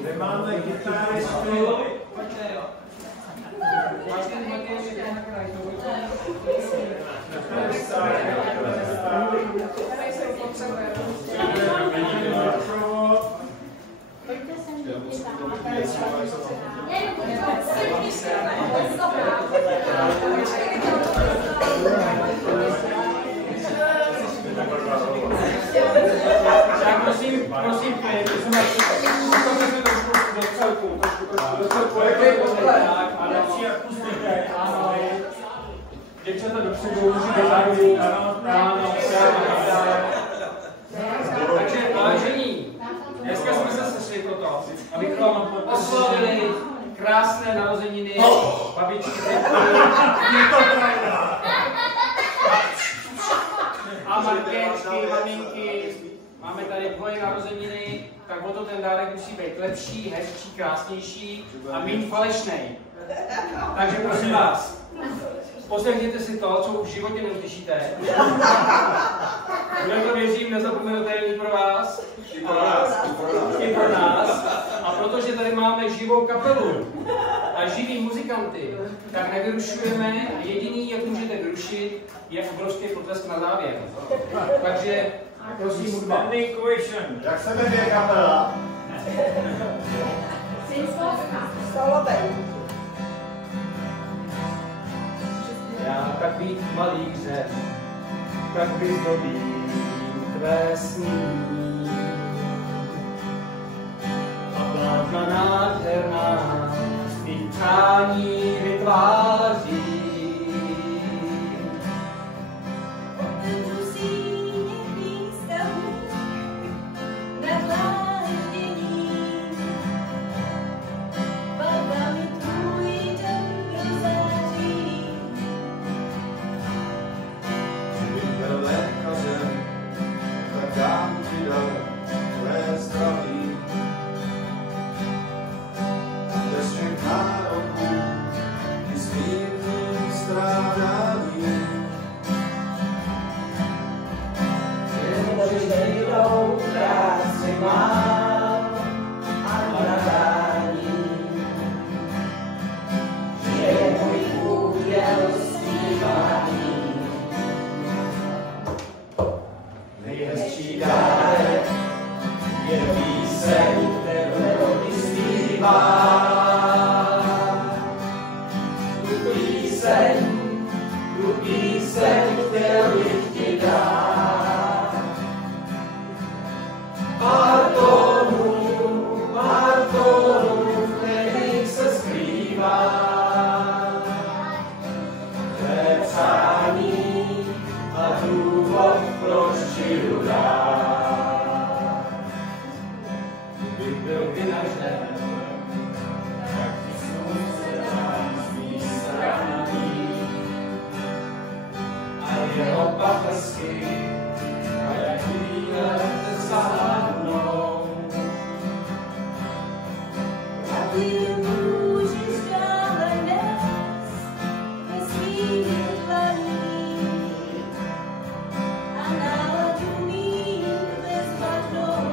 Kde máme kytaristu? Prosím, do celku, děvčata dopředu, můžete tady, ano, takže vážení, dneska jsme se sešli proto, abychom oslavili krásné narozeniny babičky a Markéčky, maminky. Máme tady dvoje narozeniny, tak o to ten dárek musí být lepší, hezčí, krásnější a méně falešnej. Takže prosím vás, poslechněte si to, co už v životě neuslyšíte. Bude to, věřím, nezapomenutelný pro vás. I pro nás. A protože tady máme živou kapelu a živý muzikanty, tak nevyrušujeme. Jediný, jak můžete vyrušit, je obrovský potlesk na závěr. Takže prosím, hudba. Jak se jmenuje kapela? Já tak být malíře, tak vyzdobím tvé sní. A plátna nádherná svým přání vytváří. Nejhezčí dárek je píseň, kterou ti zpívá. Tu píseň, kterou ti dá. Pár tónů, v kterých se skrývá tvé přání a důvod, proč žiju dál. Kdybych byl vinařem, tak ti slunce dám svý straní a jeho paprsky a jak chvíle zahrnou. A ty můžeš dále nést ve svých dlaních a náladu mít bezvadnou.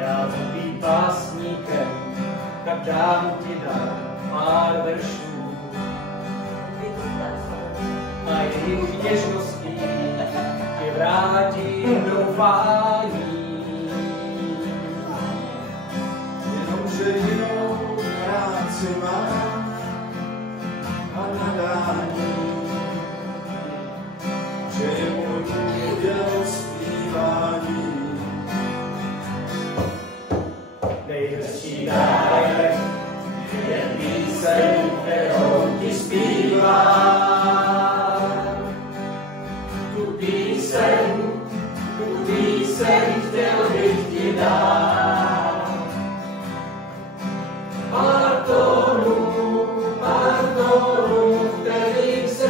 Já chci být básníkem, tak dám ti dar pár veršů. A jejich něžností ti vrátím doufání. Jenomže jinou práci mám a nadání, že je můj úděl zpívání. Nejhezčí dárek je píseň, kterou ti zpívám. Tu píseň chtěl bych ti dát. Pár tónů, v kterých se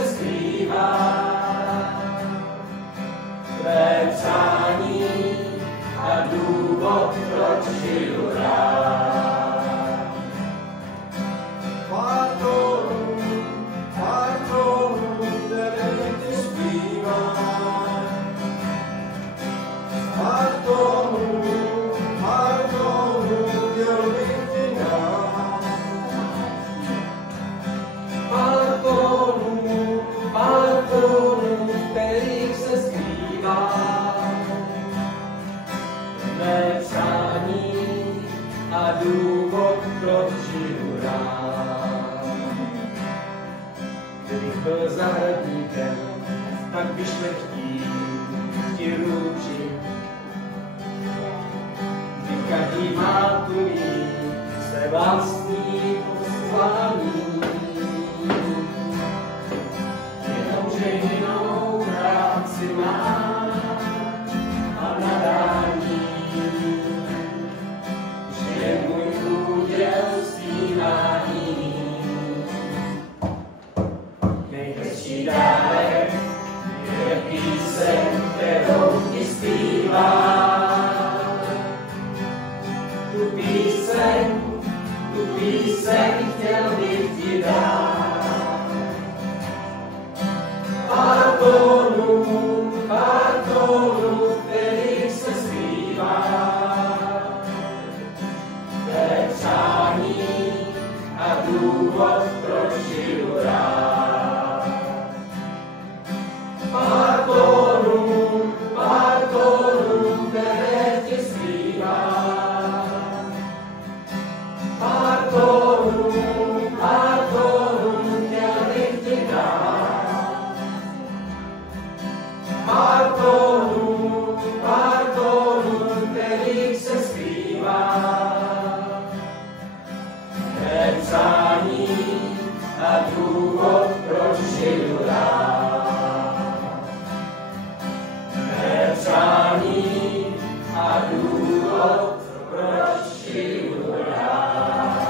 závodníkem, tak vyšlechtí ti růži. Kdy každý má tu mít své vlastní poslání. Jenomže jinou práci má a nadání, že můj úděl zpívání. Nejhezčí dárek je píseň, kterou ti zpívá. Tu píseň chtěl bych ti dát. Pár tónů, kterých se zpívá. Tvé přání a důvod, proč žiju rád. Pár tónů, které ti zpívá. Pár tónů, chtěl bych ti dát. Pár tónů, kterých se zpívá. Tvé přání a důvod, proč žiju rád. Tvé přání a důvod, proč žiju rád.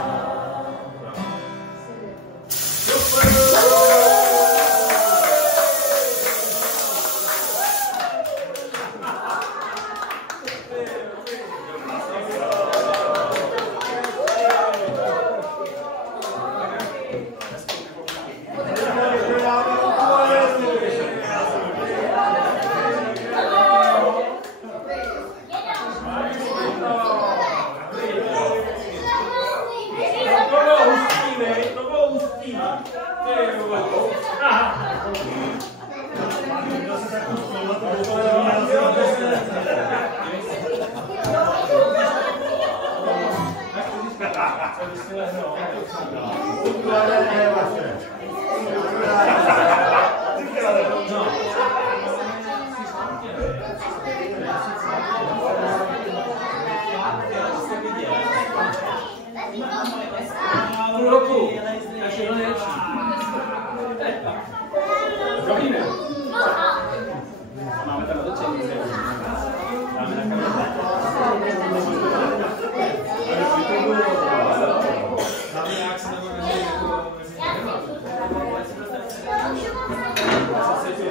Půl roku, takže to nejlepší. Dobrý, ne? Máme tam otočení. Dáme na kameru.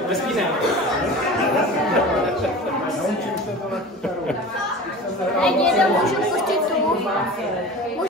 Nespíte. Můžu pustit tu?